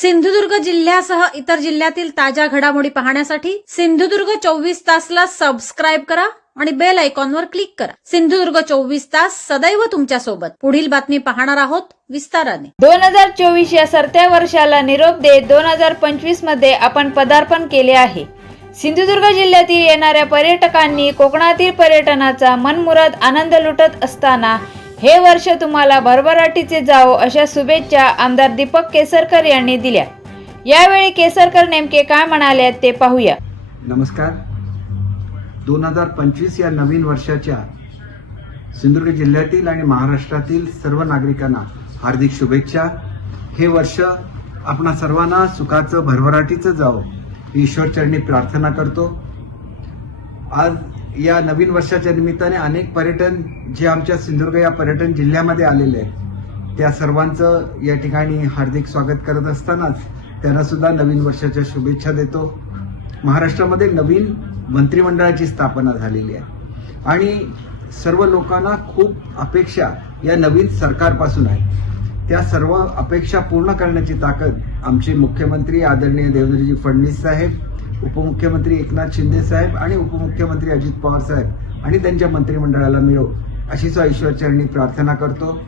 सिंधुदुर्ग जिल्ह्यासह इतर जिल्ह्यातील ताज्या घडामोडी पाहण्यासाठी सिंधुदुर्ग चोवीस तासला सबस्क्राईब करा आणि बेल आयकॉनवर क्लिक करा. सिंधुदुर्ग चोवीस तास सदैव तुमच्यासोबत. पुढील बातमी पाहणार आहोत विस्ताराने. दोन हजार चोवीस या सरत्या वर्षाला निरोप देत दोन हजार पंचवीसमध्ये आपण पदार्पण केले आहे. सिंधुदुर्ग जिल्ह्यातील येणाऱ्या पर्यटकांनी कोकणातील पर्यटनाचा मनमुराद आनंद लुटत असताना हे वर्ष तुम्हाला भरभराटीचे जावो अशा शुभेच्छा आमदार दीपक केसरकर यांनी दिल्या. यावेळी केसरकर नेमके काय म्हणाले ते पाहूया. नमस्कार. दोन हजार पंचवीस या नवीन वर्षाच्या सिंधुदुर्ग जिल्ह्यातील आणि महाराष्ट्रातील सर्व नागरिकांना हार्दिक शुभेच्छा. हे वर्ष आपणा सर्वांना सुखाचं भरभराटीचं जावं. ईश्वरचरणी प्रार्थना करतो. आज या नवीन वर्षाच्या निमित्ताने अनेक पर्यटन जे आमच्या सिंधुदुर्ग या पर्यटन जिल्ह्यामध्ये आलेले आहेत त्या सर्वांचं या ठिकाणी हार्दिक स्वागत करत असतानाच त्यांना सुद्धा नवीन वर्षाच्या शुभेच्छा देतो. महाराष्ट्रामध्ये नवीन मंत्रिमंडळाची स्थापना झालेली आहे. आणि सर्व लोकांना खूप अपेक्षा या नवीन सरकारपासून आहे. त्या सर्व अपेक्षा पूर्ण करण्याची ताकद आमचे मुख्यमंत्री आदरणीय देवेंद्रजी फडणवीस साहेब उपमुख्यमंत्री एकनाथ शिंदे साहेब आणि उपमुख्यमंत्री अजित पवार साहेब आणि त्यांच्या मंत्रिमंडळाला मिळो अशी स्व ईश्वरचरणी प्रार्थना करतो.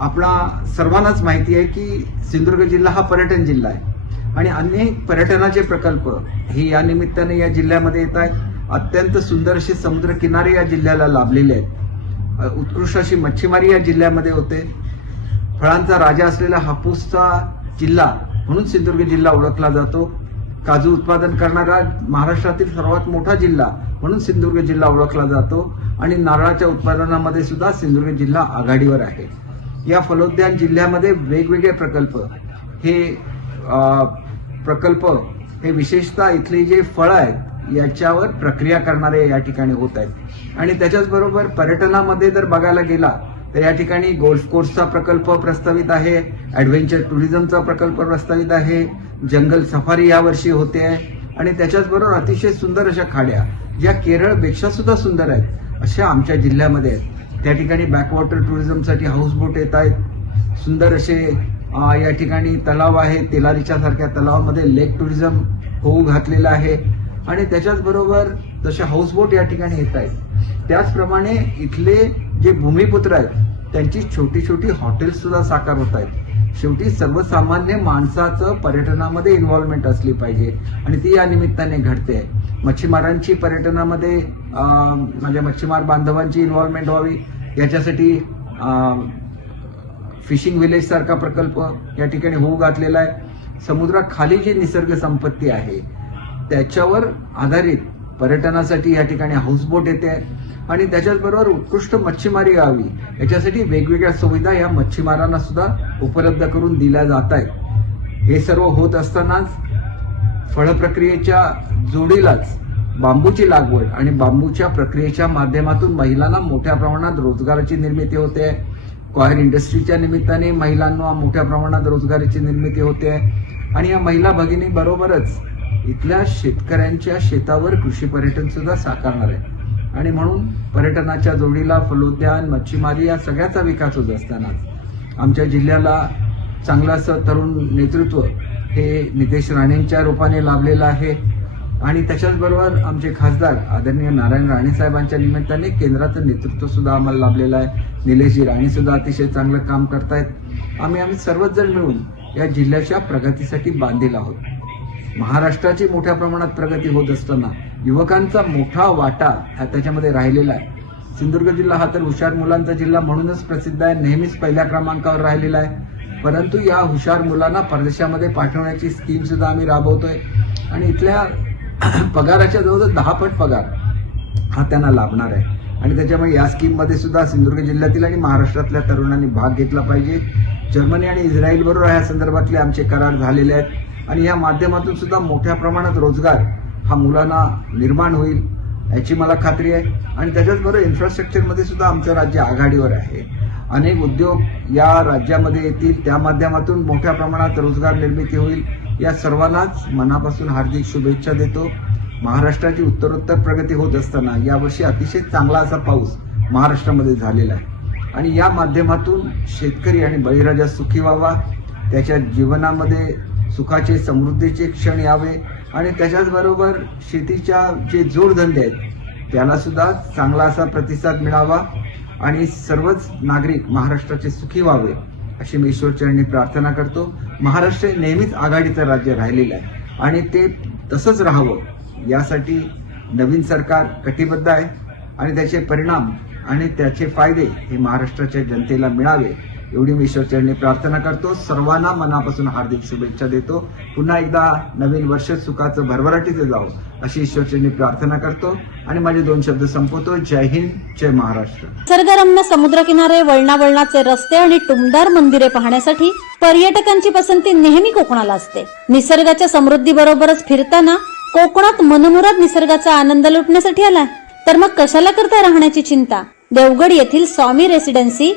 आपला सर्वांनाच माहिती आहे की सिंधुदुर्ग जिल्हा हा पर्यटन जिल्हा आहे. आणि अनेक पर्यटनाचे प्रकल्प हे या निमित्ताने या जिल्ह्यामध्ये येत आहेत. अत्यंत सुंदर असे समुद्र किनारे या जिल्ह्याला लाभलेले आहेत. उत्कृष्ट अशी मच्छीमारी या जिल्ह्यामध्ये होते. फळांचा राजा असलेला हापूसचा जिल्हा म्हणून सिंधुदुर्ग जिल्हा ओळखला जातो. काजू उत्पादन करणारा महाराष्ट्रातील सर्वात मोठा जिल्हा म्हणून सिंधुदुर्ग जिल्हा ओळखला जातो आणि नारळाच्या उत्पादनामध्ये सुद्धा सिंधुदुर्ग जिल्हा आघाडीवर आहे. या फलोद्यान जिल्ह्यामध्ये वेगवेगळे प्रकल्प. हे प्रकल्प हे विशेषतः इथले जे फळं आहेत याच्यावर प्रक्रिया करणारे या ठिकाणी होत आहेत. आणि त्याच्याचबरोबर पर्यटनामध्ये जर बघायला गेला तर या ठिकाणी गोल्फ कोर्सचा प्रकल्प प्रस्तावित आहे ॲडव्हेंचर टुरिझमचा प्रकल्प प्रस्तावित आहे जंगल सफारी यावर्षी होते आहे आणि त्याच्याचबरोबर अतिशय सुंदर अशा खाड्या ज्या केरळपेक्षा सुद्धा सुंदर आहेत अशा आमच्या जिल्ह्यामध्ये आहेत. त्या ठिकाणी बॅकवॉटर टुरिझमसाठी हाऊसबोट येत आहेत. सुंदर असे या ठिकाणी तलाव आहे तेलारीच्या सारख्या तलावामध्ये लेक टुरिझम होऊ घातलेलं आहे. आणि त्याच्याचबरोबर जसे हाऊसबोट या ठिकाणी येत आहेत. त्याचप्रमाणे इथले जे भूमिपुत्र आहेत त्यांची छोटी छोटी हॉटेल्स सुद्धा साकार होत आहेत. शेवटी सर्वसामान्य माणसाचं पर्यटनामध्ये इन्व्हॉल्वमेंट असली पाहिजे आणि ती या निमित्ताने घडते. मच्छीमारांची पर्यटनामध्ये म्हणजे मच्छीमार बांधवांची इन्व्हॉल्वमेंट व्हावी याच्यासाठी फिशिंग विलेज सारखा प्रकल्प या ठिकाणी होऊ घातलेला आहे. समुद्राखाली जी निसर्ग संपत्ती आहे त्याच्यावर आधारित पर्यटनासाठी या ठिकाणी हाऊसबोट येते. आणि त्याच्याचबरोबर उत्कृष्ट मच्छीमारी यावी. याच्यासाठी वेगवेगळ्या सुविधा या मच्छीमारांना सुद्धा उपलब्ध करून दिल्या जात आहेत हे सर्व होत असतानाच फळ प्रक्रियेच्या जोडीलाच बांबूची लागवड आणि बांबूच्या प्रक्रियेच्या माध्यमातून महिलांना मोठ्या प्रमाणात रोजगाराची निर्मिती होते. कॉयर इंडस्ट्रीच्या निमित्ताने महिलांना मोठ्या प्रमाणात रोजगाराची निर्मिती होते. आणि या महिला भगिनी बरोबरच इथल्या शेतकऱ्यांच्या शेतावर कृषी पर्यटन सुद्धा साकारणार आहे. आणि म्हणून पर्यटनाच्या जोडीला फलोद्यान मच्छीमारी या सगळ्याचा विकास होत असतानाच आमच्या जिल्ह्याला चांगलं असं तरुण नेतृत्व हे नितेश राणेंच्या रूपाने लाभलेलं आहे. आणि त्याच्याचबरोबर आमचे खासदार आदरणीय नारायण राणे साहेबांच्या निमित्ताने केंद्राचं नेतृत्व सुद्धा आम्हाला लाभलेलं आहे. निलेशजी राणे सुद्धा अतिशय चांगलं काम करतायत. आम्ही आम्ही सर्वच जण मिळून या जिल्ह्याच्या प्रगतीसाठी बांधील आहोत. महाराष्ट्राची मोठ्या प्रमाणात प्रगती होत असताना युवकांचा मोठा वाटा हा त्याच्यामध्ये राहिलेला आहे. सिंधुदुर्ग जिल्हा हा तर हुशार मुलांचा जिल्हा म्हणूनच प्रसिद्ध आहे नेहमीच पहिल्या क्रमांकावर राहिलेला आहे. परंतु या हुशार मुलांना परदेशामध्ये पाठवण्याची स्कीम सुद्धा आम्ही राबवतोय. आणि इथल्या पगाराच्या जवळजवळ दहा पट पगार हा त्यांना लाभणार आहे. आणि त्याच्यामुळे या स्कीममध्ये सुद्धा सिंधुदुर्ग जिल्ह्यातील आणि महाराष्ट्रातल्या तरुणांनी भाग घेतला पाहिजे. जर्मनी आणि इस्रायल बरोबर या संदर्भातले आमचे करार झालेले आहेत. आणि या माध्यमातून सुद्धा मोठ्या प्रमाणात रोजगार हा मुलांना निर्माण होईल याची मला खात्री आहे. आणि त्याच्याचबरोबर इन्फ्रास्ट्रक्चरमध्ये सुद्धा आमचं राज्य आघाडीवर आहे. अनेक उद्योग या राज्यामध्ये येतील त्या माध्यमातून मोठ्या प्रमाणात रोजगार निर्मिती होईल. या सर्वांनाच मनापासून हार्दिक शुभेच्छा देतो. महाराष्ट्राची उत्तरोत्तर प्रगती होत असताना यावर्षी अतिशय चांगला असा पाऊस महाराष्ट्रामध्ये झालेला आहे. आणि या माध्यमातून शेतकरी आणि बळीराजा सुखी व्हावा. त्याच्या जीवनामध्ये सुखाचे समृद्धीचे क्षण यावे आणि त्याच्याचबरोबर शेतीच्या जे जोडधंदे आहेत त्याला सुद्धा चांगला असा प्रतिसाद मिळावा आणि सर्वच नागरिक महाराष्ट्राचे सुखी व्हावे अशी मी ईश्वरचरणी प्रार्थना करतो. महाराष्ट्र हे नेहमीच आघाडीचं राज्य राहिलेलं आहे आणि ते तसंच राहावं यासाठी नवीन सरकार कटिबद्ध आहे आणि त्याचे परिणाम आणि त्याचे फायदे हे महाराष्ट्राच्या जनतेला मिळावे. एवढी मी ईश्वरचरणी प्रार्थना करतो. सर्वांना मनापासून हार्दिक शुभेच्छा देतो. पुन्हा एकदा नवीन वर्ष सुखाचं भरभराटीचं जावं अशी ईश्वरचरणी प्रार्थना करतो. आणि माझे दोन शब्द संपवतो. जय हिंद जय महाराष्ट्र. निसर्गरम्य समुद्रकिनारे वळणा वळणाचे रस्ते आणि टुमदार मंदिरे पाहण्यासाठी पर्यटकांची पसंती नेहमी कोकणाला असते. निसर्गाच्या समृद्धी बरोबरच फिरताना कोकणात मनमुराद निसर्गाचा आनंद लुटण्यासाठी आला तर मग कशाला करताय राहण्याची चिंता? देवगड येथील Swami residency